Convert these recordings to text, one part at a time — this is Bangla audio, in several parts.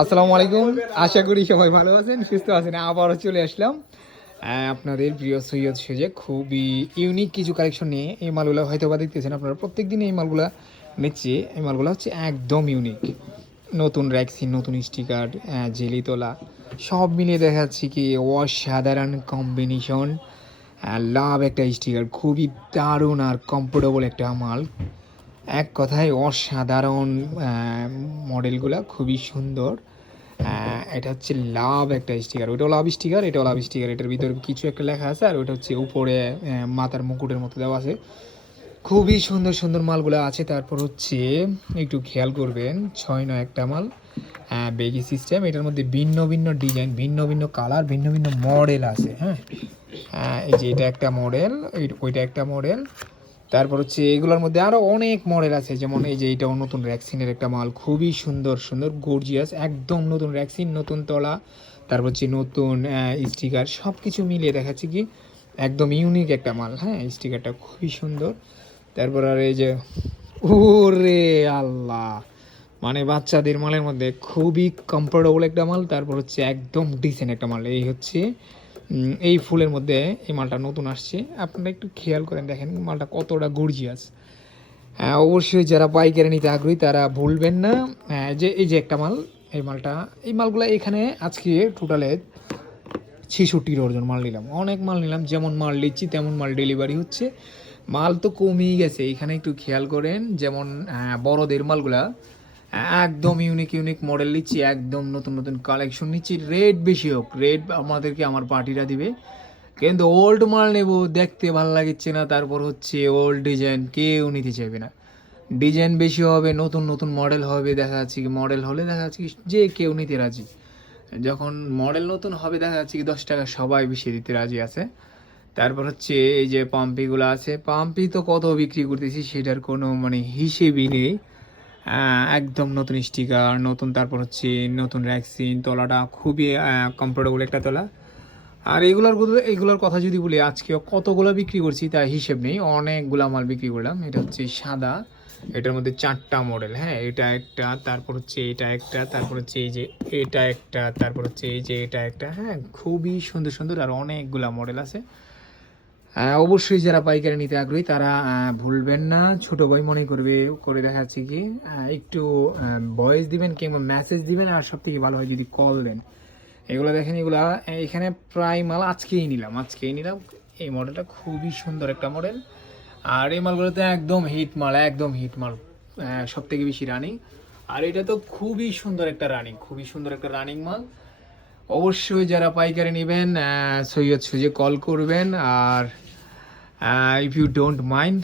আসসালামু আলাইকুম, আশা করি সবাই ভালো আছেন, সুস্থ আছেন। আবারও চলে আসলাম আপনাদের প্রিয় সৈয়দ সেজে খুবই ইউনিক কিছু কালেকশন নিয়ে। এই মালগুলো হয়তো বা দেখতেছেন আপনারা প্রত্যেক দিন এই মালগুলো নিচ্ছে। এই মালগুলো হচ্ছে একদম ইউনিক, নতুন র্যাক্সিন, নতুন স্টিকার, জেলি তোলা সব মিলিয়ে দেখা যাচ্ছে কি অসাধারণ কম্বিনেশন। লাভ একটা স্টিকার, খুবই দারুণ আর কমফোর্টেবল একটা মাল। এক কথায় অসাধারণ মডেলগুলো খুবই সুন্দর। এটা হচ্ছে লাভ একটা স্টিকার, ওইটাও লাভ স্টিকার, এটাও লাভ স্টিকার। এটার ভিতরে কিছু একটা লেখা আছে আর ওইটা হচ্ছে উপরে মাথার মুকুটের মতো দেওয়া আছে। খুবই সুন্দর সুন্দর মালগুলো আছে। তারপর হচ্ছে একটু খেয়াল করবেন 6-9 একটা মাল, বেগি সিস্টেম। এটার মধ্যে ভিন্ন ভিন্ন ডিজাইন, ভিন্ন ভিন্ন কালার, ভিন্ন ভিন্ন মডেল আছে। হ্যাঁ, এই যে এটা একটা মডেল, ওইটা একটা মডেল। তারপর হচ্ছে এগুলোর মধ্যে আরও অনেক মডেল আছে, যেমন এই যে এটাও নতুন র্যাক্সিনের একটা মাল, খুবই সুন্দর সুন্দর গর্জিয়াস, একদম নতুন র্যাক্সিন, নতুন তলা, তারপর হচ্ছে নতুন স্টিকার, সব কিছু মিলিয়ে দেখাচ্ছি কি একদম ইউনিক একটা মাল। হ্যাঁ, স্টিকারটা খুবই সুন্দর। তারপর আর এই যে ওরে আল্লাহ, মানে বাচ্চাদের মালের মধ্যে খুবই কমফোর্টেবল একটা মাল। তারপর হচ্ছে একদম ডিসেন্ট একটা মাল, এই হচ্ছে এই ফুলের মধ্যে এই মালটা নতুন আসছে। আপনারা একটু খেয়াল করেন, দেখেন মালটা কতটা গর্জিয়াস। অবশ্যই যারা পাইকারি নিতে আগ্রহী তারা ভুলবেন না। যে এই যে একটা মাল, এই মালটা, এই মালগুলো এখানে আজকে টোটালে 66 ডজন মাল নিলাম, অনেক মাল নিলাম। যেমন মাল নিচ্ছি তেমন মাল ডেলিভারি হচ্ছে। মাল তো কমেই গেছে, এখানে একটু খেয়াল করেন। যেমন বড়দের মালগুলা একদম ইউনিক ইউনিক মডেল নিচ্ছি, একদম নতুন নতুন কালেকশন নিচ্ছি। রেট বেশি হোক, রেট আমাদেরকে আমার পার্টিরা দিবে, কিন্তু ওল্ড মাল নেব, দেখতে ভালো লাগছে না, তারপর হচ্ছে ওল্ড ডিজাইন কেউ নিতে চাইবে না। ডিজাইন বেশি হবে, নতুন নতুন মডেল হবে, দেখা যাচ্ছে কি মডেল হলে দেখা যাচ্ছে কি যে কেউ নিতে রাজি। যখন মডেল নতুন হবে দেখা যাচ্ছে কি 10 টাকা সবাই বেশি দিতে রাজি আছে। তারপর হচ্ছে এই যে পাম্পিগুলো আছে, পাম্পি তো কত বিক্রি করতেছি সেটার কোনো মানে হিসেবই নেই। একদম নতুন স্টিকার, নতুন, তারপর হচ্ছে নতুন র্যাক্সিন, তলাটা খুবই কমফোর্টেবল একটা তলা। আর এগুলোর কথা যদি বলি, আজকে কতগুলো বিক্রি করছি তার হিসেব নেই, অনেকগুলা মাল বিক্রি করলাম। এটা হচ্ছে সাদা, এটার মধ্যে 4টা মডেল। হ্যাঁ, এটা একটা, তারপর হচ্ছে এটা একটা, তারপর হচ্ছে এই যে এটা একটা, তারপর হচ্ছে এই যে এটা একটা। হ্যাঁ, খুবই সুন্দর সুন্দর আর অনেকগুলা মডেল আছে। অবশ্যই যারা পাইকারি নিতে আগ্রহী তারা ভুলবেন না, ছোট ভাই মনে করবে করে দেখাচ্ছি কি একটু ভয়েস দিবেন কিংবা মেসেজ দিবেন, আর সব থেকে ভালো হয় যদি কল দেন। এগুলো দেখেন, এগুলা এখানে প্রায় মাল আজকেই নিলাম। এই মডেলটা খুবই সুন্দর একটা মডেল, আর এই মালগুলোতে একদম হিট মাল, একদম হিট মাল, সব থেকে বেশি রানিং। আর এটা তো খুবই সুন্দর একটা রানিং মাল। অবশ্যই যারা পাইকারি নেবেন সৈয়দ সুজে কল করবেন। আর ইফ ইউ ডোন্ট মাইন্ড,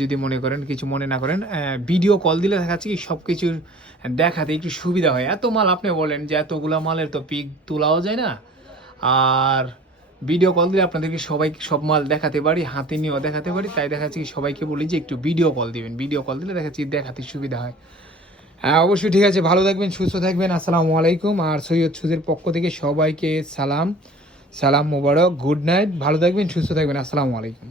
যদি মনে করেন, কিছু মনে না করেন, ভিডিও কল দিলে দেখা যাচ্ছে কি সব কিছুর দেখাতে একটু সুবিধা হয়। এত মাল আপনি বলেন যে এতগুলো মালের তো পিক তোলাও যায় না, আর ভিডিও কল দিলে আপনাদেরকে সবাইকে সব মাল দেখাতে পারি, হাতে নিয়েও দেখাতে পারি। তাই দেখা যাচ্ছে কি সবাইকে বলি যে একটু ভিডিও কল দিবেন, ভিডিও কল দিলে দেখা যাচ্ছে দেখাতে সুবিধা হয়। হ্যাঁ, অবশ্যই। ঠিক আছে, ভালো থাকবেন, সুস্থ থাকবেন। আসসালামু আলাইকুম। আর সৈয়দ সুজের পক্ষ থেকে সবাইকে সালাম মোবারক, গুড নাইট, ভালো থাকবেন, সুস্থ থাকবেন। আসসালামু আলাইকুম।